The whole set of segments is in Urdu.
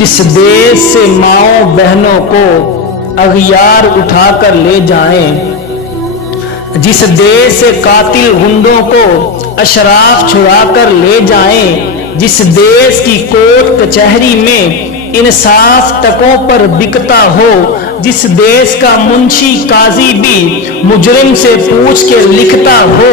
جس دیش سے ماؤں بہنوں کو اغیار اٹھا کر لے جائیں، جس دیش سے قاتل غنڈوں کو اشراف چھڑا کر لے جائیں، جس دیش کی کورٹ کچہری میں انصاف تکوں پر بکتا ہو، جس دیش کا منشی قاضی بھی مجرم سے پوچھ کے لکھتا ہو،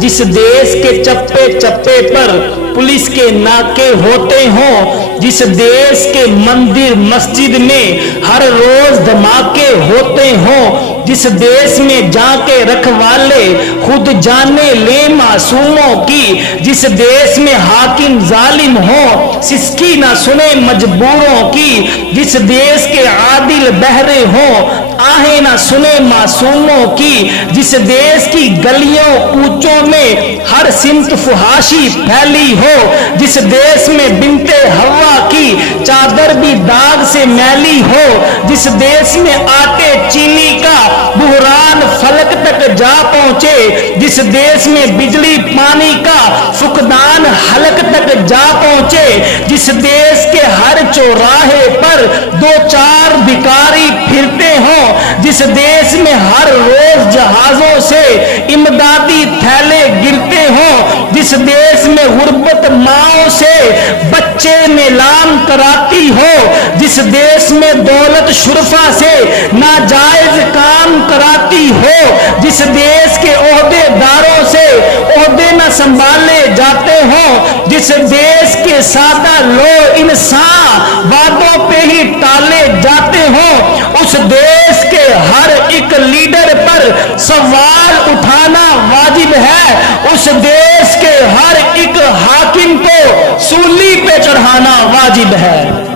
جس دیش کے چپے چپے پر پولیس کے ناکے ہوتے ہوں، جس دیش کے مندر مسجد میں ہر روز دھماکے ہوتے ہوں، جس دیش میں جا کے رکھوالے خود جانے لے معصوموں کی، جس دیش میں حاکم ظالم ہو سسکی نہ سنے مجبوروں کی، جس دیش کے عادل بہرے ہوں آہیں نہ سنے معصوموں کی، جس دیش کی گلیوں کوچوں میں ہر سمت فحاشی پھیلی ہو، جس دیش میں بنت حوا کی چادر بھی داغ سے میلی ہو، جس دیش میں آٹے چینی کا بحران فلک تک جا پہنچے، جس دیش میں بجلی پانی کا فقدان حلق تک جا پہنچے، جس دیش کے ہر چوراہے پر دو چار بھکاری پھرتے ہوں، جس دیش میں ہر روز جہازوں سے امدادی تھیلے گرتے ہوں، جس دیش میں غربت ماؤں سے بچے نیلام کراتی ہو، جس دیش میں دولت شرفا سے ناجائز کام کراتی ہو، جس دیش کے عہدے داروں سے عہدے نہ سنبھالے جاتے ہوں، جس دیش کے سادہ لو انسان وعدوں پہ ہی ٹالے جاتے ہوں، اس دیش کے ہر ایک لیڈر پر سوال اٹھانا واجب ہے، اس دیش کے ہر ایک حاکم کو سولی پہ چڑھانا واجب ہے۔